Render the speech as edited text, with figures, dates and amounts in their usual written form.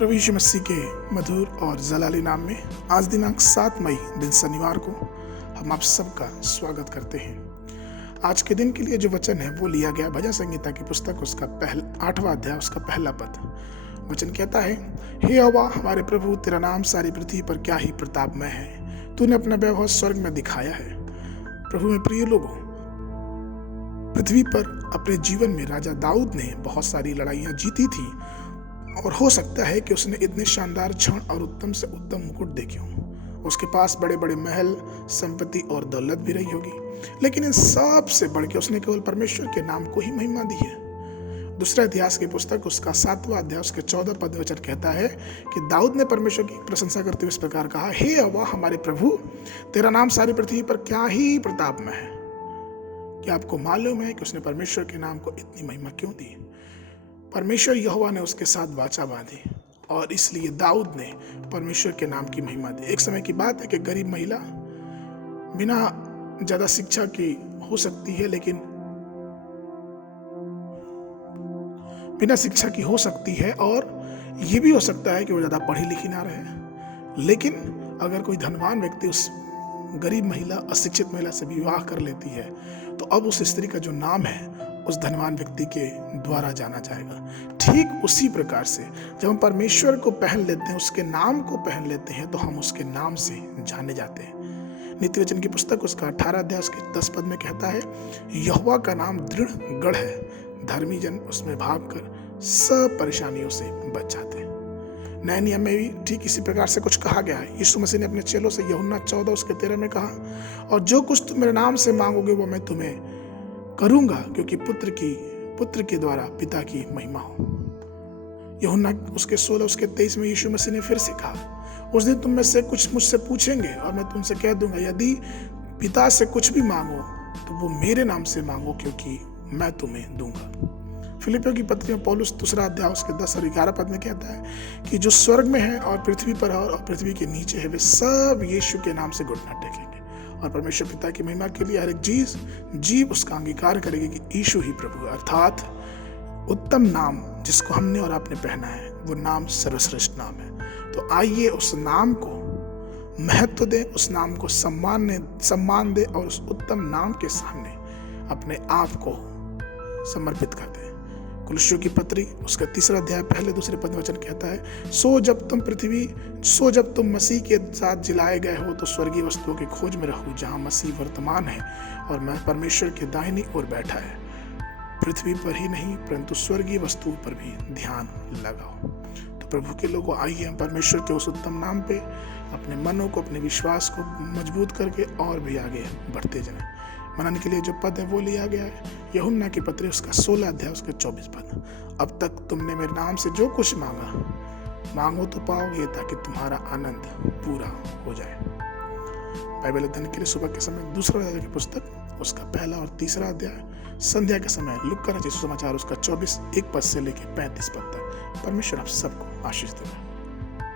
प्रभु यीशु मसीह के मधुर और जलाली नाम में आज दिनांक 7 मई दिन शनिवार को हम आप सबका स्वागत करते हैं। आज के दिन के लिए जो वचन है वो लिया गया भजन संहिता की पुस्तक उसका 8वां अध्याय उसका पहला पद। वचन कहता है, हे यहोवा हमारे प्रभु, तेरा नाम सारी पृथ्वी पर क्या ही प्रतापमय है। तूने अपना वैभव स्वर्ग में दिखाया है। प्रभु में प्रिय लोगों, पृथ्वी पर अपने जीवन में राजा दाऊद ने बहुत सारी लड़ाइयां जीती थी और हो सकता है कि उसने इतने शानदार क्षण और उत्तम से उत्तम मुकुट देखे हों। उसके पास बड़े बड़े महल, संपत्ति और दौलत भी रही होगी, लेकिन इन सब से बढ़ के उसने केवल परमेश्वर के नाम को ही महिमा दी है। दूसरा इतिहास की पुस्तक उसका 7वां अध्याय उसके 14 पद वचन कहता है कि दाऊद ने परमेश्वर की प्रशंसा करते हुए इस प्रकार कहा, हे यहोवा हमारे प्रभु, तेरा नाम सारी पृथ्वी पर क्या ही प्रतापमय है। क्या आपको मालूम है कि उसने परमेश्वर के नाम को इतनी महिमा क्यों दी? परमेश्वर यहोवा ने उसके साथ वाचा बांधी और इसलिए दाऊद ने परमेश्वर के नाम की महिमा दी। एक समय की बात है कि गरीब महिला बिना ज्यादा शिक्षा की हो सकती है, लेकिन बिना शिक्षा की हो सकती है और ये भी हो सकता है कि वो ज्यादा पढ़ी लिखी ना रहे, लेकिन अगर कोई धनवान व्यक्ति उस गरीब महिला, अशिक्षित महिला से विवाह कर लेती है तो अब उस स्त्री का जो नाम है उस धनवान व्यक्ति के द्वारा जाना जाएगा। ठीक उसी प्रकार से जब हम परमेश्वर को पहन लेते हैं, उसके नाम को पहन लेते हैं, तो हम उसके नाम से जाने जाते हैं। नीति वचन की पुस्तक उसका 18 अध्याय उसके 10 पद में कहता है, यहोवा का नाम दृढ़ गढ़ है, धर्मी जन उसमें भागकर सब परेशानियों से बच जाते हैं। नए नियम में भी ठीक इसी प्रकार से कुछ कहा गया है। यीशु मसीह ने अपने चेलों से यूहन्ना 14 उसके 13 में कहा, और जो कुछ तुम मेरे नाम से मांगोगे वो मैं तुम्हें करूंगा, क्योंकि पुत्र के द्वारा पिता की महिमा हो। यूहन्ना उसके 16 उसके 23 में यीशु मसीह ने फिर से कहा, उस दिन तुम में से कुछ मुझसे पूछेंगे और मैं तुमसे कह दूंगा, यदि पिता से कुछ भी मांगो तो वो मेरे नाम से मांगो, क्योंकि मैं तुम्हें दूंगा। फिलिपियों की पत्री में पौलुस 2 अध्याय उसके 10 और 11 पद में कहता है कि जो स्वर्ग में है और पृथ्वी पर है और पृथ्वी के नीचे है, वे सब यीशु के नाम से घुटना टेकेंगे और परमेश्वर पिता की महिमा के लिए हर एक जीव उसका अंगीकार करेगी कि यीशु ही प्रभु है। अर्थात उत्तम नाम जिसको हमने और आपने पहना है वो नाम सर्वश्रेष्ठ नाम है। तो आइए उस नाम को महत्व दें, उस नाम को सम्मान दें और उस उत्तम नाम के सामने अपने आप को समर्पित कर दें। कुलुस्सियों की पत्री उसका 3 अध्याय पहले 2 पद वचन कहता है, सो जब तुम मसीह के साथ जिलाए गए हो तो स्वर्गीय वस्तुओं की खोज में रहो, जहां मसीह वर्तमान है और मैं परमेश्वर के दाहिनी ओर बैठा है। पृथ्वी पर ही नहीं परंतु स्वर्गीय वस्तुओं पर भी ध्यान लगाओ। तो प्रभु के लोगों, आइए हम परमेश्वर के उस उत्तम नाम पे अपने मनों को, अपने विश्वास को मजबूत करके और भी आगे बढ़ते जाएं। मनन के लिए जो पद है वो लिया गया है यूहन्ना की पत्री उसका 16 अध्याय उसके 24 पद। अब तक तुमने मेरे नाम से जो कुछ मांगो तो पाओगे, ताकि तुम्हारा आनंद पूरा हो जाए। बाइबल अध्ययन के लिए सुबह के समय 2 अध्याय की पुस्तक उसका 1 और 3 अध्याय, संध्या के समय लूका रचित सुसमाचार उसका 24 1 पद से लेकर 35 पद तक। परमेश्वर आप सबको आशीष देगा।